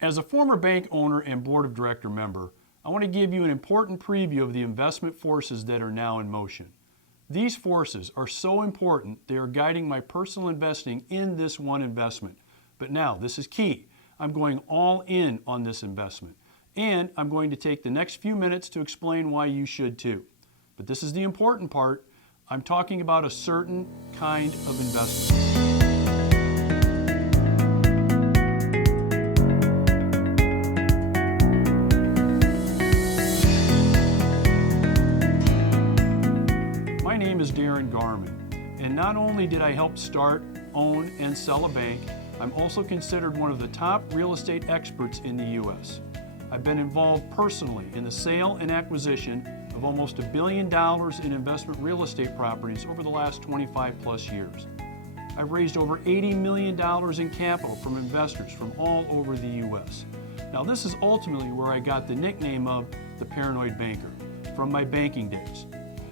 As a former bank owner and board of director member, I want to give you an important preview of the investment forces that are now in motion. These forces are so important, they are guiding my personal investing in this one investment. But now, this is key. I'm going all in on this investment. And I'm going to take the next few minutes to explain why you should too. But this is the important part. I'm talking about a certain kind of investment. My name is Darin Garman, and not only did I help start, own, and sell a bank, I'm also considered one of the top real estate experts in the U.S. I've been involved personally in the sale and acquisition of almost $1 billion in investment real estate properties over the last 25 plus years. I've raised over $80 million in capital from investors from all over the U.S. Now this is ultimately where I got the nickname of the Paranoid Banker, from my banking days.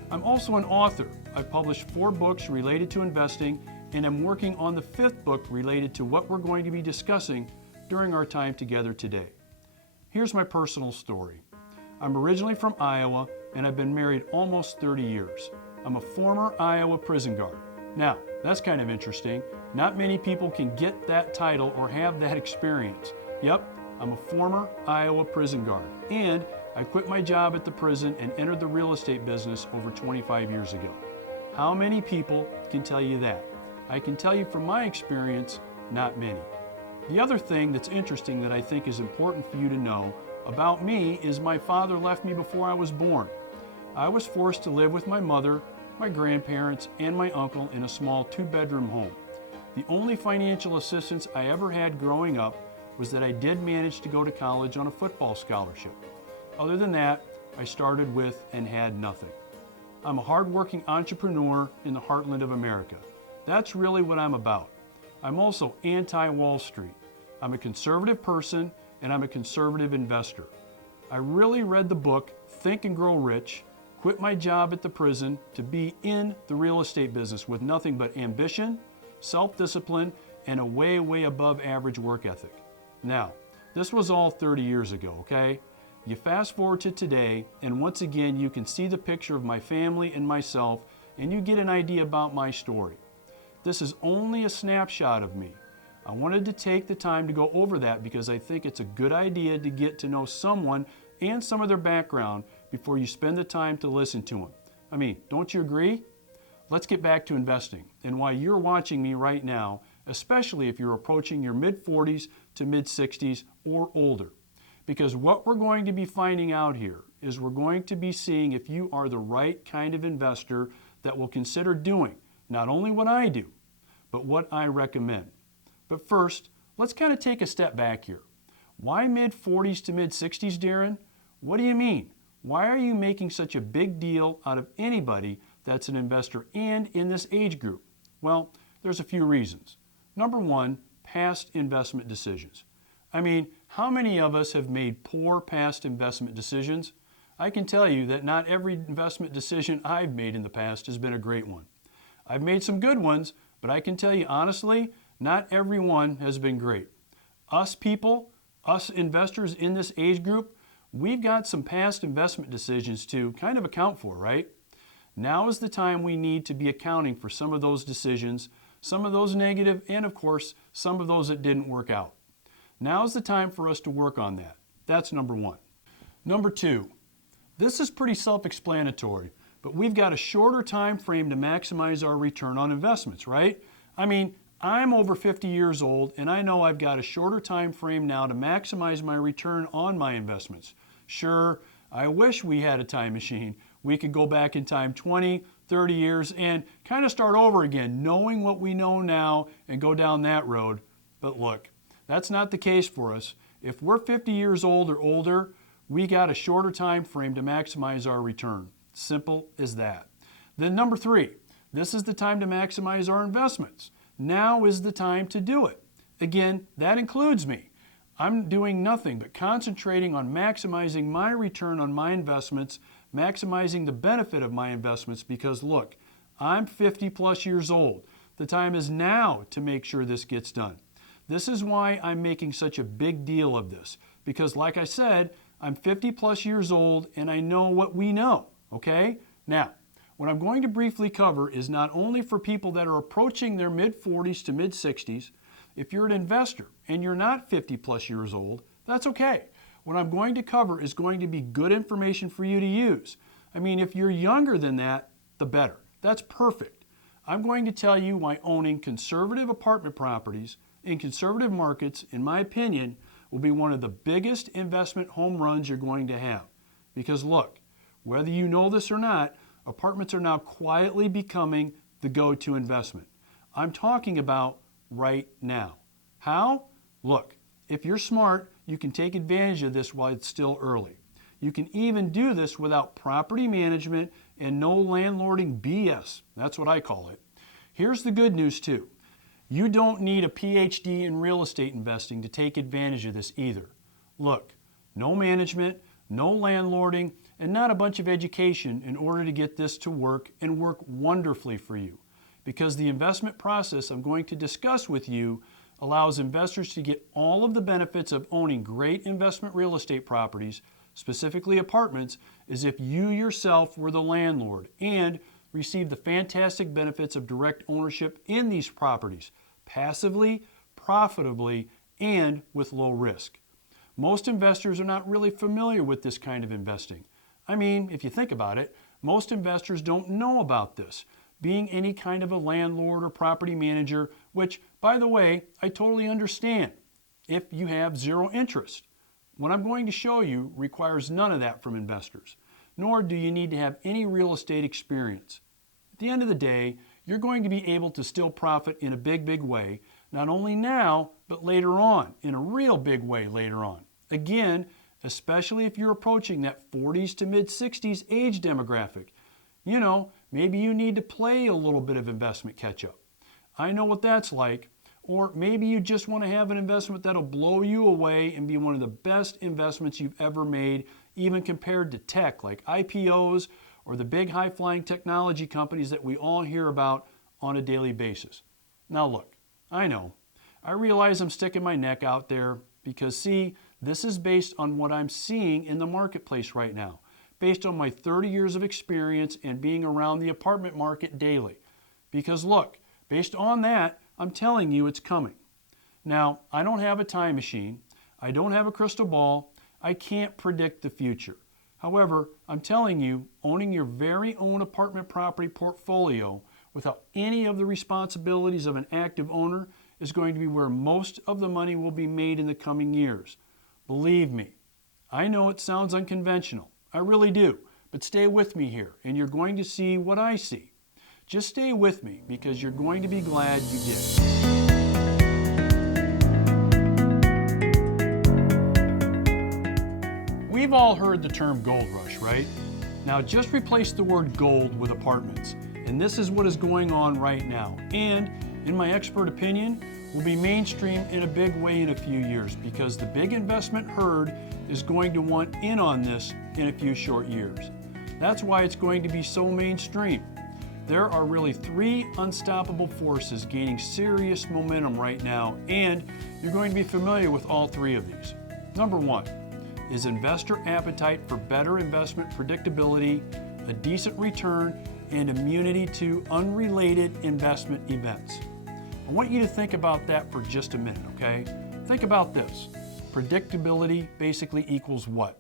I'm also an author. I've published 4 books related to investing, and I'm working on the 5th book related to what we're going to be discussing during our time together today. Here's my personal story. I'm originally from Iowa, and I've been married almost 30 years. I'm a former Iowa prison guard. Now, that's kind of interesting. Not many people can get that title or have that experience. Yep, I'm a former Iowa prison guard, and I quit my job at the prison and entered the real estate business over 25 years ago. How many people can tell you that? I can tell you from my experience, not many. The other thing that's interesting that I think is important for you to know about me is my father left me before I was born. I was forced to live with my mother, my grandparents, and my uncle in a small 2-bedroom home. The only financial assistance I ever had growing up was that I did manage to go to college on a football scholarship. Other than that, I started with and had nothing. I'm a hardworking entrepreneur in the heartland of America. That's really what I'm about. I'm also anti-Wall Street. I'm a conservative person, and I'm a conservative investor. I really read the book, Think and Grow Rich, quit my job at the prison to be in the real estate business with nothing but ambition, self-discipline, and a way, way above average work ethic. Now, this was all 30 years ago, okay? You fast forward to today, and once again, you can see the picture of my family and myself, and you get an idea about my story. This is only a snapshot of me. I wanted to take the time to go over that because I think it's a good idea to get to know someone and some of their background before you spend the time to listen to them. I mean, don't you agree? Let's get back to investing and why you're watching me right now, especially if you're approaching your mid-40s to mid-60s or older. Because what we're going to be finding out here is we're going to be seeing if you are the right kind of investor that will consider doing not only what I do, but what I recommend. But first, let's kind of take a step back here. Why mid-40s to mid-60s, Darin? What do you mean? Why are you making such a big deal out of anybody that's an investor and in this age group? Well, there's a few reasons. Number one, past investment decisions. I mean, how many of us have made poor past investment decisions? I can tell you that not every investment decision I've made in the past has been a great one. I've made some good ones, but I can tell you honestly, not every one has been great. Us people, us investors in this age group, we've got some past investment decisions to kind of account for, right? Now is the time we need to be accounting for some of those decisions, some of those negative, and of course, some of those that didn't work out. Now's the time for us to work on that. That's number one. Number two, this is pretty self-explanatory, but we've got a shorter time frame to maximize our return on investments, right? I mean, I'm over 50 years old, and I know I've got a shorter time frame now to maximize my return on my investments. Sure, I wish we had a time machine. We could go back in time 20, 30 years and kind of start over again, knowing what we know now and go down that road. But look, that's not the case for us. If we're 50 years old or older, we got a shorter time frame to maximize our return. Simple as that. Then number three, this is the time to maximize our investments. Now is the time to do it. Again, that includes me. I'm doing nothing but concentrating on maximizing my return on my investments, maximizing the benefit of my investments because look, I'm 50 plus years old. The time is now to make sure this gets done. This is why I'm making such a big deal of this, because like I said, I'm 50 plus years old and I know what we know, okay? Now, what I'm going to briefly cover is not only for people that are approaching their mid-40s to mid-60s. If you're an investor and you're not 50 plus years old, that's okay. What I'm going to cover is going to be good information for you to use. I mean, if you're younger than that, the better. That's perfect. I'm going to tell you why owning conservative apartment properties in conservative markets, in my opinion, will be one of the biggest investment home runs you're going to have. Because look, whether you know this or not, apartments are now quietly becoming the go-to investment. I'm talking about right now. How? Look, if you're smart, you can take advantage of this while it's still early. You can even do this without property management and no landlording BS. That's what I call it. Here's the good news too. You don't need a PhD in real estate investing to take advantage of this either. Look, no management, no landlording, and not a bunch of education in order to get this to work and work wonderfully for you. Because the investment process I'm going to discuss with you allows investors to get all of the benefits of owning great investment real estate properties, specifically apartments, as if you yourself were the landlord, and receive the fantastic benefits of direct ownership in these properties, passively, profitably, and with low risk. Most investors are not really familiar with this kind of investing. I mean, if you think about it, most investors don't know about this, being any kind of a landlord or property manager, which, by the way, I totally understand if you have zero interest. What I'm going to show you requires none of that from investors, nor do you need to have any real estate experience. At the end of the day, you're going to be able to still profit in a big way, not only now, but later on, in a real big way later on. Again, especially if you're approaching that 40s to mid-60s age demographic. You know, maybe you need to play a little bit of investment catch-up. I know what that's like. Or maybe you just want to have an investment that'll blow you away and be one of the best investments you've ever made, even compared to tech like IPOs or the big high-flying technology companies that we all hear about on a daily basis. Now look, I know, I realize I'm sticking my neck out there because see, this is based on what I'm seeing in the marketplace right now, based on my 30 years of experience and being around the apartment market daily. Because look, based on that, I'm telling you it's coming. Now, I don't have a time machine. I don't have a crystal ball. I can't predict the future. However, I'm telling you, owning your very own apartment property portfolio without any of the responsibilities of an active owner is going to be where most of the money will be made in the coming years. Believe me, I know it sounds unconventional. I really do. But stay with me here, and you're going to see what I see. Just stay with me because you're going to be glad you did. We've all heard the term gold rush, right? Now just replace the word gold with apartments. And this is what is going on right now. And in my expert opinion, will be mainstream in a big way in a few years because the big investment herd is going to want in on this in a few short years. That's why it's going to be so mainstream. There are really three unstoppable forces gaining serious momentum right now, and you're going to be familiar with all three of these. Number one is investor appetite for better investment predictability, a decent return, and immunity to unrelated investment events. I want you to think about that for just a minute, okay? Think about this. Predictability basically equals what?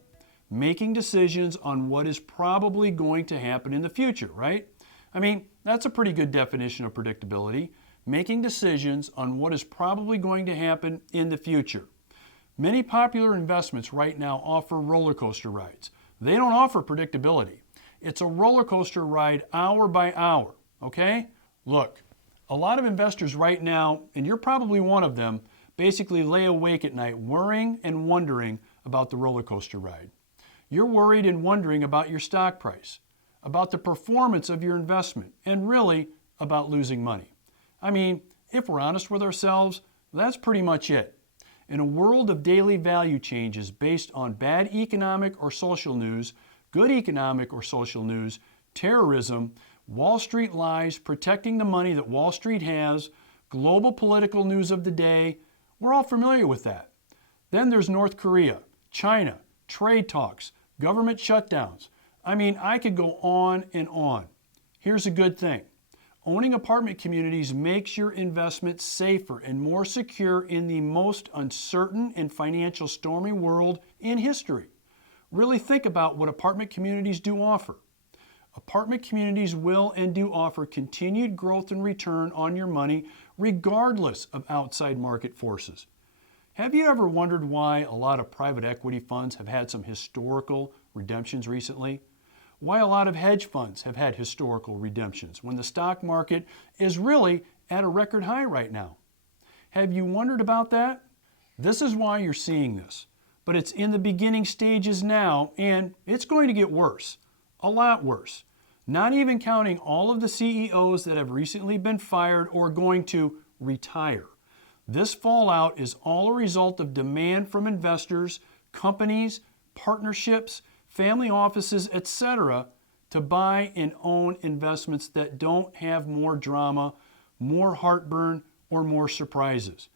Making decisions on what is probably going to happen in the future, right? I mean, that's a pretty good definition of predictability, making decisions on what is probably going to happen in the future. Many popular investments right now offer roller coaster rides. They don't offer predictability. It's a roller coaster ride hour by hour, okay? Look, a lot of investors right now, and you're probably one of them, basically lay awake at night worrying and wondering about the roller coaster ride. You're worried and wondering about your stock price, about the performance of your investment, and really about losing money. I mean, if we're honest with ourselves, that's pretty much it. In a world of daily value changes based on bad economic or social news, good economic or social news, terrorism, Wall Street lies, protecting the money that Wall Street has, global political news of the day, We're all familiar with that. Then there's North Korea, China, trade talks, government shutdowns. I mean, I could go on and on. Here's a good thing. Owning apartment communities makes your investment safer and more secure in the most uncertain and financial stormy world in history. Really think about what apartment communities do offer. Apartment communities will and do offer continued growth and return on your money regardless of outside market forces. Have you ever wondered why a lot of private equity funds have had some historical redemptions recently? Why a lot of hedge funds have had historical redemptions when the stock market is really at a record high right now? Have you wondered about that? This is why you're seeing this. But it's in the beginning stages now, and it's going to get worse. A lot worse. Not even counting all of the CEOs that have recently been fired or going to retire. This fallout is all a result of demand from investors, companies, partnerships, family offices, etc., to buy and own investments that don't have more drama, more heartburn, or more surprises.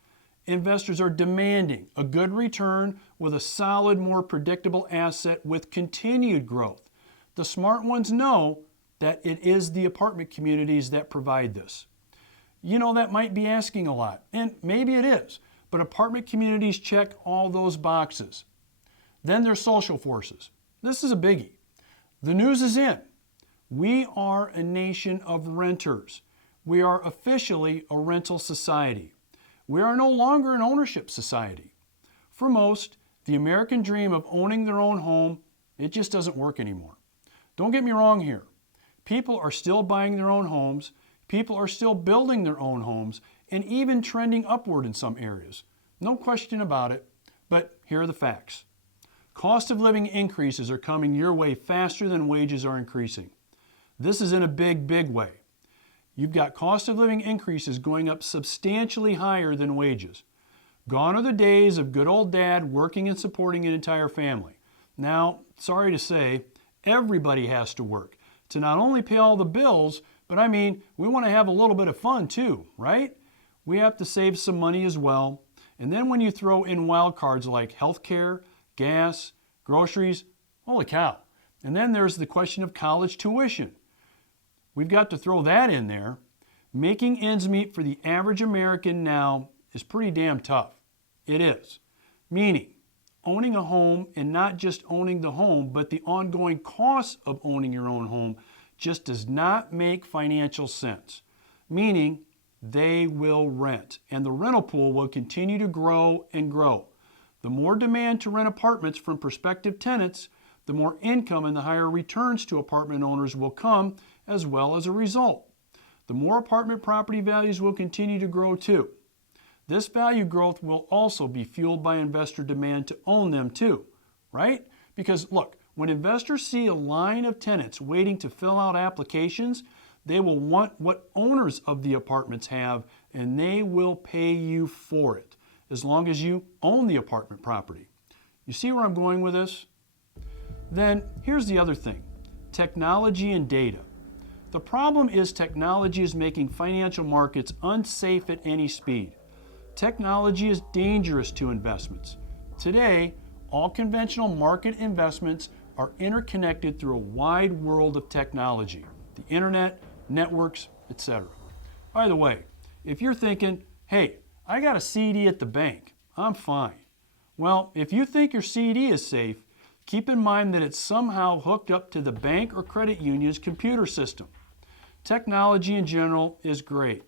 Investors are demanding a good return with a solid, more predictable asset with continued growth. The smart ones know that it is the apartment communities that provide this. You know, that might be asking a lot, and maybe it is, but apartment communities check all those boxes. Then there's social forces. This is a biggie. The news is in. We are a nation of renters. We are officially a rental society. We are no longer an ownership society. For most, the American dream of owning their own home, it just doesn't work anymore. Don't get me wrong here. People are still buying their own homes. People are still building their own homes and even trending upward in some areas. No question about it, but here are the facts. Cost of living increases are coming your way faster than wages are increasing. This is in a big, big way. You've got cost of living increases going up substantially higher than wages. Gone are the days of good old dad working and supporting an entire family. Now, sorry to say, everybody has to work to not only pay all the bills, but I mean, we want to have a little bit of fun too, right? We have to save some money as well. And then when you throw in wild cards like healthcare, gas, groceries, holy cow. And then there's the question of college tuition. We've got to throw that in there. Making ends meet for the average American now is pretty damn tough. It is. Meaning, owning a home, and not just owning the home, but the ongoing costs of owning your own home just does not make financial sense. Meaning, they will rent, and the rental pool will continue to grow and grow. The more demand to rent apartments from prospective tenants, the more income and the higher returns to apartment owners will come as well as a result. The more apartment property values will continue to grow too. This value growth will also be fueled by investor demand to own them too, right? Because look, when investors see a line of tenants waiting to fill out applications, they will want what owners of the apartments have, and they will pay you for it, as long as you own the apartment property. You see where I'm going with this? Then here's the other thing, technology and data. The problem is technology is making financial markets unsafe at any speed. Technology is dangerous to investments. Today, all conventional market investments are interconnected through a wide world of technology, the internet, networks, etc. By the way, if you're thinking, hey, I got a CD at the bank, I'm fine. Well, if you think your CD is safe, keep in mind that it's somehow hooked up to the bank or credit union's computer system. Technology in general is great.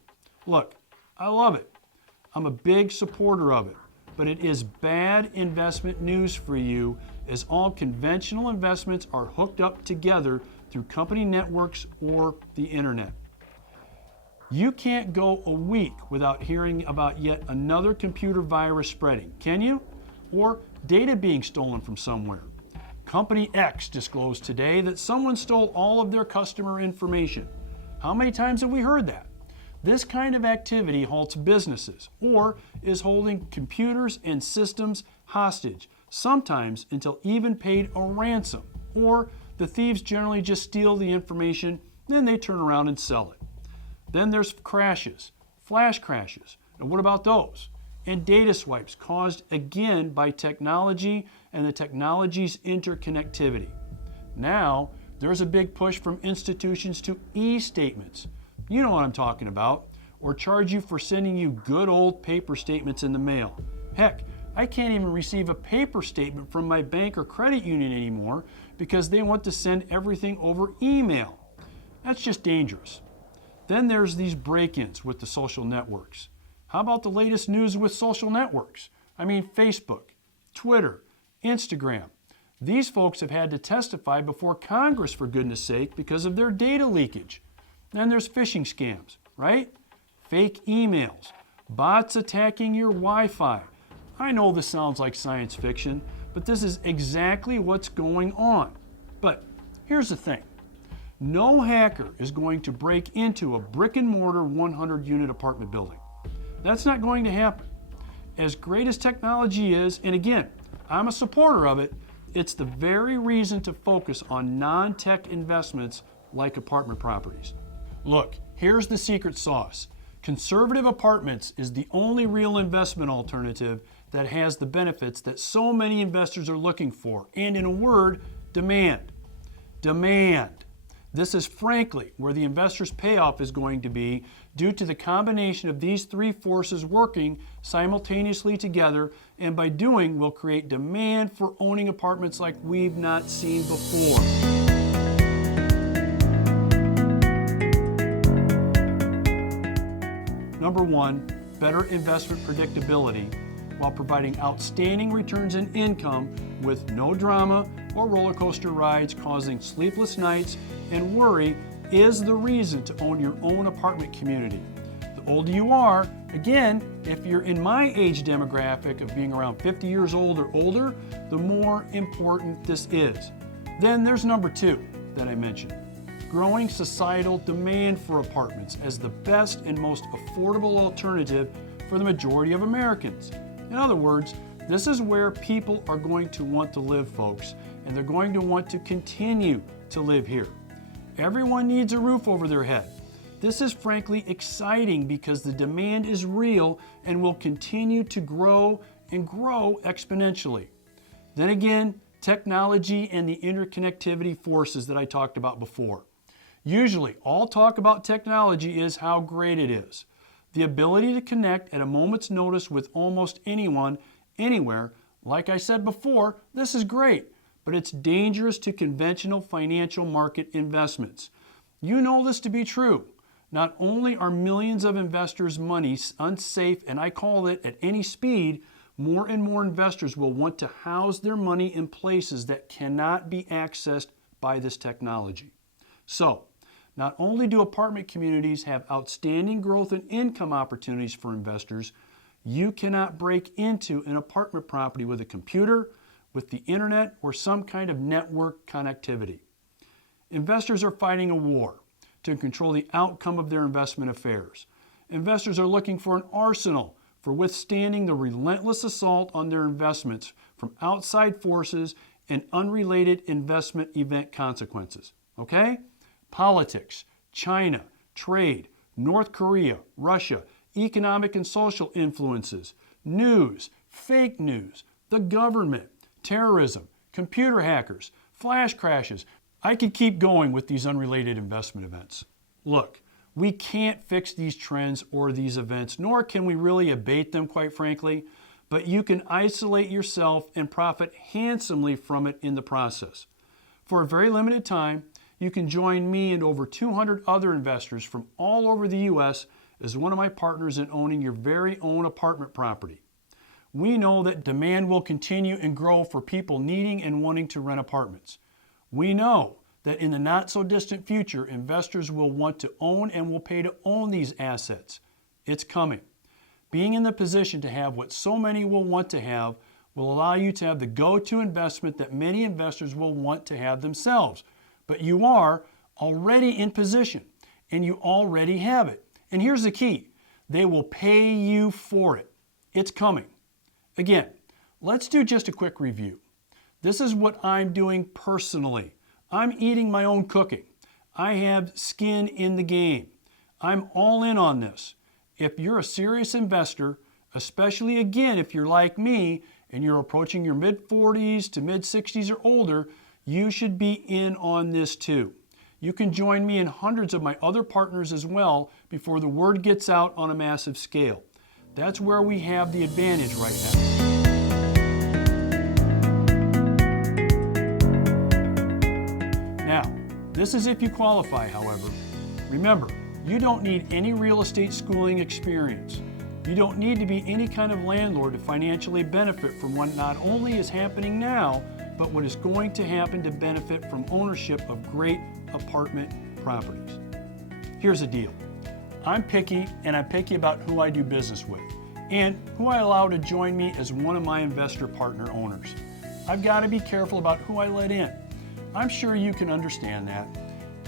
Look, I love it. I'm a big supporter of it, but it is bad investment news for you as all conventional investments are hooked up together through company networks or the internet. You can't go a week without hearing about yet another computer virus spreading, can you? Or data being stolen from somewhere. Company X disclosed today that someone stole all of their customer information. How many times have we heard that? This kind of activity halts businesses or is holding computers and systems hostage, sometimes until even paid a ransom, or the thieves generally just steal the information, then they turn around and sell it. Then there's crashes, flash crashes. And what about those? and data swipes caused again by technology and the technology's interconnectivity. Now, there's a big push from institutions to e-statements. You know what I'm talking about. Or charge you for sending you good old paper statements in the mail. Heck, I can't even receive a paper statement from my bank or credit union anymore because they want to send everything over email. That's just dangerous. Then there's these break-ins with the social networks. How about the latest news with social networks? I mean Facebook, Twitter, Instagram. These folks have had to testify before Congress, for goodness sake, because of their data leakage. Then there's phishing scams, right? Fake emails, bots attacking your Wi-Fi. I know this sounds like science fiction, but this is exactly what's going on. But here's the thing. No hacker is going to break into a brick and mortar 100-unit apartment building. That's not going to happen. As great as technology is, and again, I'm a supporter of it, it's the very reason to focus on non-tech investments like apartment properties. Look, here's the secret sauce. Conservative apartments is the only real investment alternative that has the benefits that so many investors are looking for, and in a word, demand. Demand. This is frankly where the investor's payoff is going to be due to the combination of these three forces working simultaneously together, and by doing will create demand for owning apartments like we've not seen before. Number one, better investment predictability while providing outstanding returns in income with no drama or roller coaster rides causing sleepless nights and worry is the reason to own your own apartment community. The older you are, again, if you're in my age demographic of being around 50 years old or older, the more important this is. Then there's number two that I mentioned. Growing societal demand for apartments as the best and most affordable alternative for the majority of Americans. In other words, this is where people are going to want to live, folks, and they're going to want to continue to live here. Everyone needs a roof over their head. This is frankly exciting because the demand is real and will continue to grow and grow exponentially. Then again, technology and the interconnectivity forces that I talked about before. Usually, all talk about technology is how great it is. The ability to connect at a moment's notice with almost anyone, anywhere. Like I said before, this is great, but it's dangerous to conventional financial market investments. You know this to be true. Not only are millions of investors' money unsafe, and I call it at any speed, more and more investors will want to house their money in places that cannot be accessed by this technology. So, not only do apartment communities have outstanding growth and income opportunities for investors, you cannot break into an apartment property with a computer, with the internet, or some kind of network connectivity. Investors are fighting a war to control the outcome of their investment affairs. Investors are looking for an arsenal for withstanding the relentless assault on their investments from outside forces and unrelated investment event consequences. Okay? Politics, China, trade, North Korea, Russia, economic and social influences, news, fake news, the government, terrorism, computer hackers, flash crashes. I could keep going with these unrelated investment events. Look, we can't fix these trends or these events, nor can we really abate them, quite frankly, but you can isolate yourself and profit handsomely from it in the process. For a very limited time, you can join me and over 200 other investors from all over the U.S. as one of my partners in owning your very own apartment property. We know that demand will continue and grow for people needing and wanting to rent apartments. We know that in the not-so-distant future, investors will want to own and will pay to own these assets. It's coming. Being in the position to have what so many will want to have will allow you to have the go-to investment that many investors will want to have themselves. But you are already in position, and you already have it. And here's the key. They will pay you for it. It's coming. Again, let's do just a quick review. This is what I'm doing personally. I'm eating my own cooking. I have skin in the game. I'm all in on this. If you're a serious investor, especially again if you're like me and you're approaching your mid-40s to mid-60s or older, you should be in on this too. You can join me and hundreds of my other partners as well before the word gets out on a massive scale. That's where we have the advantage right now. Now, this is if you qualify, however. Remember, you don't need any real estate schooling experience. You don't need to be any kind of landlord to financially benefit from what not only is happening now, but what is going to happen to benefit from ownership of great apartment properties. Here's the deal. I'm picky, and I'm picky about who I do business with and who I allow to join me as one of my investor partner owners. I've got to be careful about who I let in. I'm sure you can understand that.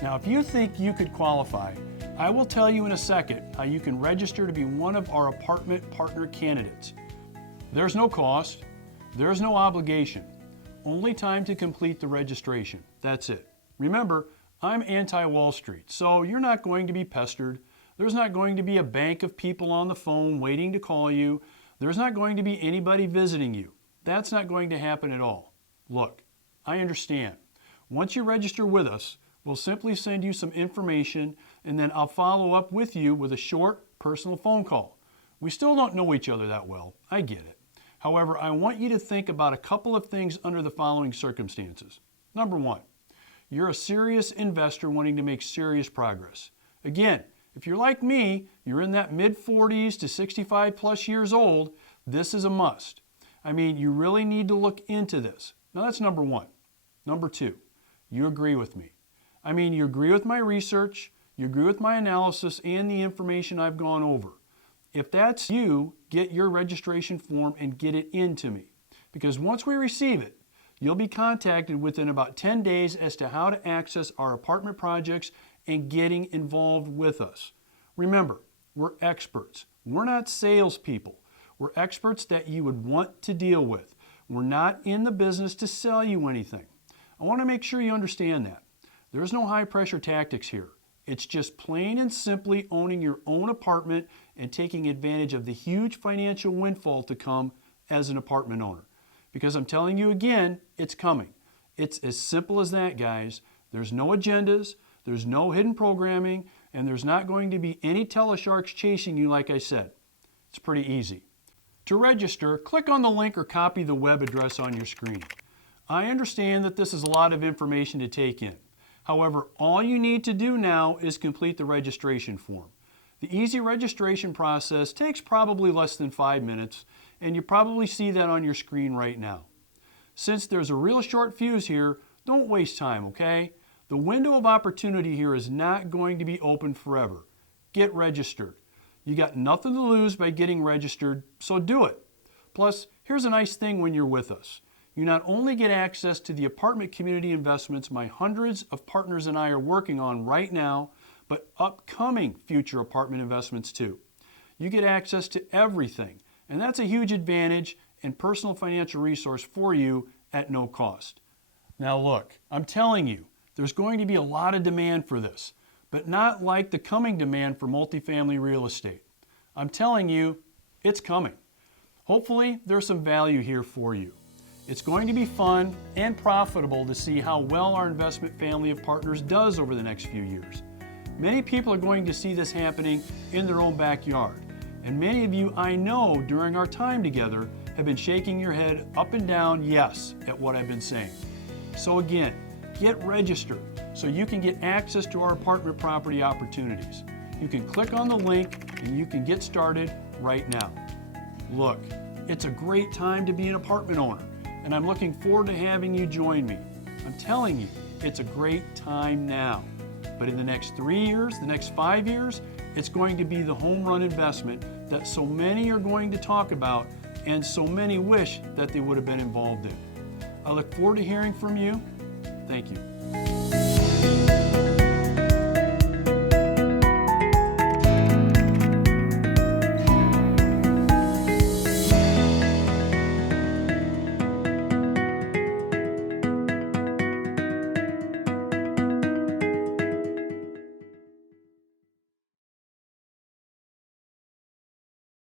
Now, if you think you could qualify, I will tell you in a second how you can register to be one of our apartment partner candidates. There's no cost, there's no obligation, only time to complete the registration. That's it. Remember, I'm anti-Wall Street, so you're not going to be pestered. There's not going to be a bank of people on the phone waiting to call you. There's not going to be anybody visiting you. That's not going to happen at all. Look, I understand. Once you register with us, we'll simply send you some information and then I'll follow up with you with a short, personal phone call. We still don't know each other that well. I get it. However, I want you to think about a couple of things under the following circumstances. Number one, you're a serious investor wanting to make serious progress. Again, if you're like me, you're in that mid-40s to 65 plus years old, this is a must. I mean, you really need to look into this. Now that's number one. Number two, you agree with me. I mean, you agree with my research, you agree with my analysis and the information I've gone over. If that's you, get your registration form and get it into me. Because once we receive it, you'll be contacted within about 10 days as to how to access our apartment projects and getting involved with us. Remember, we're experts. We're not salespeople. We're experts that you would want to deal with. We're not in the business to sell you anything. I want to make sure you understand that. There's no high-pressure tactics here. It's just plain and simply owning your own apartment and taking advantage of the huge financial windfall to come as an apartment owner. Because I'm telling you again, it's coming. It's as simple as that, guys. There's no agendas, there's no hidden programming, and there's not going to be any telesharks chasing you like I said. It's pretty easy. To register, click on the link or copy the web address on your screen. I understand that this is a lot of information to take in. However, all you need to do now is complete the registration form. The easy registration process takes probably less than 5 minutes, and you probably see that on your screen right now. Since there's a real short fuse here, don't waste time, okay? The window of opportunity here is not going to be open forever. Get registered. You got nothing to lose by getting registered, so do it. Plus, here's a nice thing when you're with us. You not only get access to the apartment community investments my hundreds of partners and I are working on right now, but upcoming future apartment investments too. You get access to everything, and that's a huge advantage and personal financial resource for you at no cost. Now look, I'm telling you, there's going to be a lot of demand for this, but not like the coming demand for multifamily real estate. I'm telling you, it's coming. Hopefully, there's some value here for you. It's going to be fun and profitable to see how well our investment family of partners does over the next few years. Many people are going to see this happening in their own backyard, and many of you I know during our time together have been shaking your head up and down yes at what I've been saying. So again, get registered so you can get access to our apartment property opportunities. You can click on the link and you can get started right now. Look, it's a great time to be an apartment owner, and I'm looking forward to having you join me. I'm telling you, it's a great time now. But in the next 3 years, the next 5 years, it's going to be the home run investment that so many are going to talk about and so many wish that they would have been involved in. I look forward to hearing from you. Thank you.